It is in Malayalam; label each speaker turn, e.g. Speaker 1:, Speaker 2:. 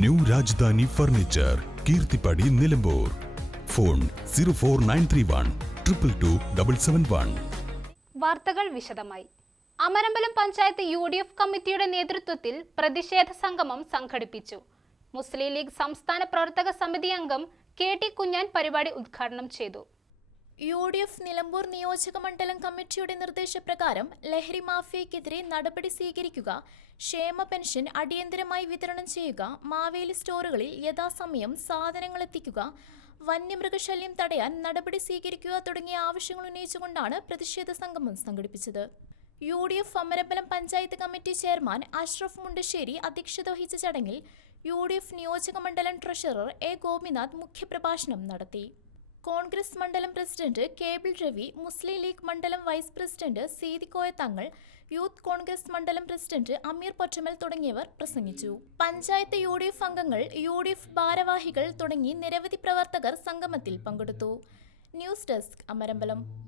Speaker 1: New Rajadhani furniture Keerthippadi Nilambur. Phone zero four nine three one triple two double seven one.
Speaker 2: വാർത്തകൾ വിശദമായി. Amarambalam panchayat U D F കമ്മിറ്റിയുടെ നേതൃത്വത്തിൽ പ്രതിഷേധ സംഗമം സംഘടിപ്പിച്ചു. മുസ്ലിം ലീഗ് സംസ്ഥാന പ്രവർത്തക സമിതി അംഗം കെ ടി കുഞ്ഞാൻ പരിപാടി ഉദ്ഘാടനം ചെയ്തു.
Speaker 3: യു ഡി എഫ് നിലമ്പൂർ നിയോജക മണ്ഡലം കമ്മിറ്റിയുടെ നിർദ്ദേശപ്രകാരം ലഹരി മാഫിയയ്ക്കെതിരെ നടപടി സ്വീകരിക്കുക ക്ഷേമ പെൻഷൻ അടിയന്തരമായി വിതരണം ചെയ്യുക മാവേലി സ്റ്റോറുകളിൽ യഥാസമയം സാധനങ്ങൾ എത്തിക്കുക വന്യമൃഗശല്യം തടയാൻ നടപടി സ്വീകരിക്കുക തുടങ്ങിയ ആവശ്യങ്ങൾ ഉന്നയിച്ചുകൊണ്ടാണ് പ്രതിഷേധ സംഗമം സംഘടിപ്പിച്ചത്. U D F Amarambalam panchayat committee chairman Ashraf Mundassery അധ്യക്ഷത വഹിച്ച ചടങ്ങിൽ യു ഡി എഫ് നിയോജക മണ്ഡലം ട്രഷറർ എ ഗോപിനാഥ് മുഖ്യപ്രഭാഷണം നടത്തി. കോൺഗ്രസ് മണ്ഡലം പ്രസിഡന്റ് കേബിൾ രവി മുസ്ലിം ലീഗ് മണ്ഡലം vice president Seethikoya Thangal youth Congress മണ്ഡലം പ്രസിഡന്റ് അമീർ പൊറ്റമൽ തുടങ്ങിയവർ പ്രസംഗിച്ചു. പഞ്ചായത്ത് യു ഡി എഫ് അംഗങ്ങൾ യു ഡി എഫ് ഭാരവാഹികൾ തുടങ്ങി നിരവധി പ്രവർത്തകർ സംഗമത്തിൽ പങ്കെടുത്തു. News desk Amarambalam.